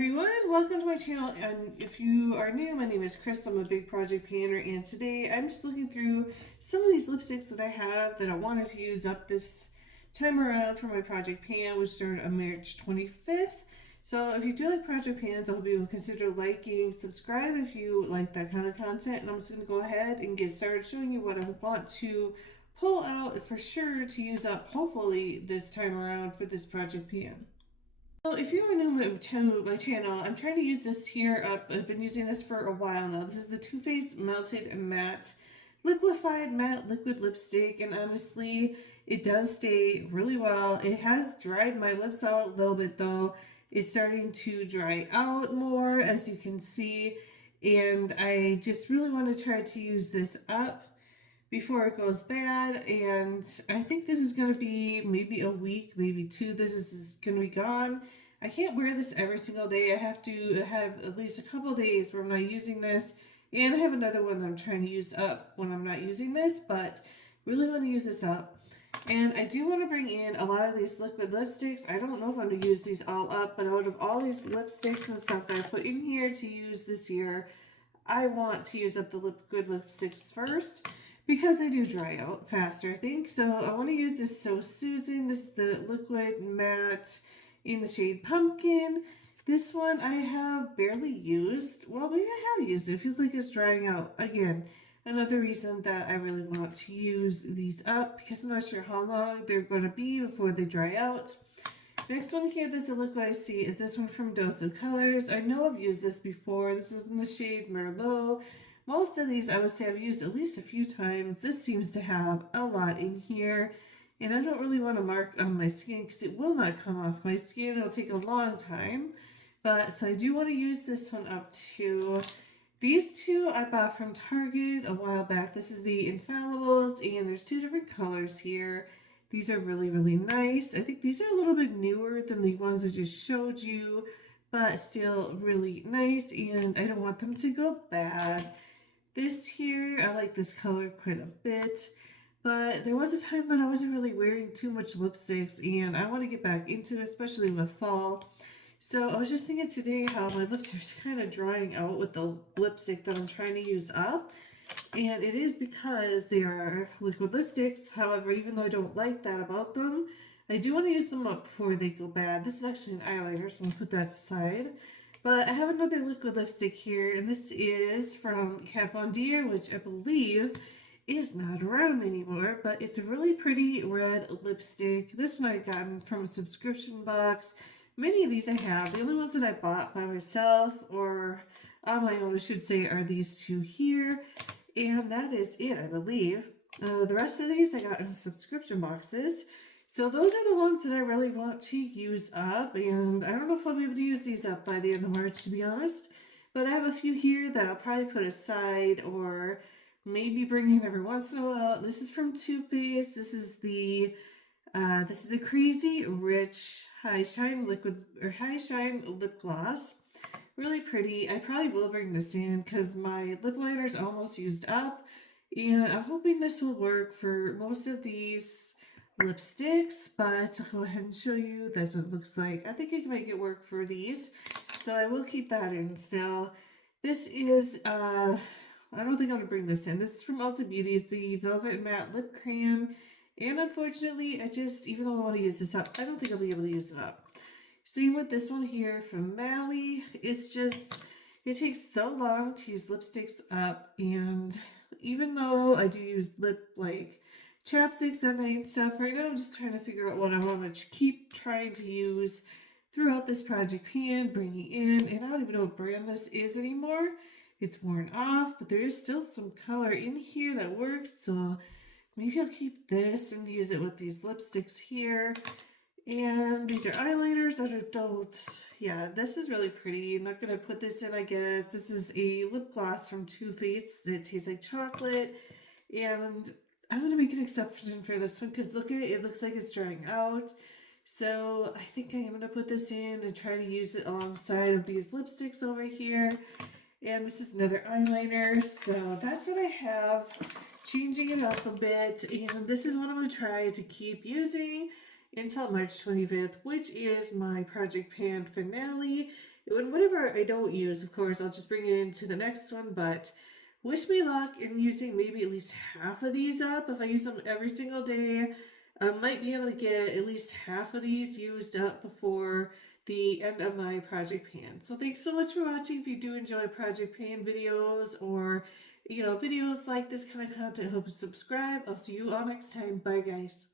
Everyone, welcome to my channel, and if you are new, my name is Chris. I'm a big project panner, and today I'm just looking through some of these lipsticks that I have that I wanted to use up this time around for my project pan, which started on March 25th. So if you do like project pans, I hope you will consider liking, subscribe if you like that kind of content, and I'm just going to go ahead and get started showing you what I want to pull out for sure to use up hopefully this time around for this project pan. Well, if you are new to my channel, I'm trying to use this here up. I've been using this for a while now. This is the Too Faced Melted Matte Liquefied Matte Liquid Lipstick, and honestly, it does stay really well. It has dried my lips out a little bit though. It's starting to dry out more, as you can see, and I just really want to try to use this up before it goes bad. And I think this is going to be maybe a week, maybe two. This is going to be gone. I can't wear this every single day. I have to have at least a couple days where I'm not using this. And I have another one that I'm trying to use up when I'm not using this, but really want to use this up. And I do want to bring in a lot of these liquid lipsticks. I don't know if I'm going to use these all up, but out of all these lipsticks and stuff that I put in here to use this year, I want to use up the liquid lipsticks first, because they do dry out faster, I think. So I want to use this So Susan. This is the liquid matte in the shade Pumpkin. This one I have barely used. Well, maybe I have used it. It feels like it's drying out. Again, another reason that I really want to use these up, because I'm not sure how long they're going to be before they dry out. Next one here, that's a liquid I see, is this one from Dose of Colors. I know I've used this before. This is in the shade Merlot. Most of these I would say I've used at least a few times. This seems to have a lot in here, and I don't really want to mark on my skin because it will not come off my skin. It'll take a long time, but so I do want to use this one up too. These two I bought from Target a while back. This is the Infallibles, and there's two different colors here. These are really, really nice. I think these are a little bit newer than the ones I just showed you, but still really nice, and I don't want them to go bad. This here, I like this color quite a bit, but there was a time that I wasn't really wearing too much lipsticks, and I want to get back into it, especially with fall. So I was just thinking today how my lips are kind of drying out with the lipstick that I'm trying to use up, and it is because they are liquid lipsticks. However, even though I don't like that about them, I do want to use them up before they go bad. This is actually an eyeliner, so I'm going to put that aside. But I have another liquid lipstick here, and this is from Kat Von D, which I believe is not around anymore, but it's a really pretty red lipstick. This one I gotten from a subscription box. Many of these I have. The only ones that I bought by myself, or on my own I should say, are these two here, and that is it, I believe. The rest of these I got in subscription boxes. So those are the ones that I really want to use up, and I don't know if I'll be able to use these up by the end of March, to be honest, but I have a few here that I'll probably put aside or maybe bring in every once in a while. This is from Too Faced. This is the Crazy Rich High Shine Lip Gloss. Really pretty. I probably will bring this in because my lip liner is almost used up, and I'm hoping this will work for most of these lipsticks, but I'll go ahead and show you. That's what it looks like. I think I can make it work for these, so I will keep that in still. This is I don't think I'm gonna bring this in. This is from Ulta Beauty. It's the Velvet Matte Lip Cream, and unfortunately even though I want to use this up, I don't think I'll be able to use it up. Same with this one here from Mally. It's just, it takes so long to use lipsticks up, and even though I do use chapsticks at night and stuff, right now I'm just trying to figure out what I want to keep trying to use throughout this project pan, bringing in, and I don't even know what brand this is anymore. It's worn off, but there is still some color in here that works, so maybe I'll keep this and use it with these lipsticks here. And these are eyeliners that I don't, yeah, this is really pretty. I'm not going to put this in, I guess. This is a lip gloss from Too Faced. It tastes like chocolate, and I'm going to make an exception for this one because look at it, it looks like it's drying out. So I think I am going to put this in and try to use it alongside of these lipsticks over here. And this is another eyeliner, so that's what I have. Changing it up a bit, and this is what I'm going to try to keep using until March 25th, which is my project pan finale. And whatever I don't use, of course, I'll just bring it into the next one. But wish me luck in using maybe at least half of these up. If I use them every single day, I might be able to get at least half of these used up before the end of my project pan. So thanks so much for watching. If you do enjoy project pan videos or videos like this kind of content, hope you subscribe. I'll see you all next time. Bye guys.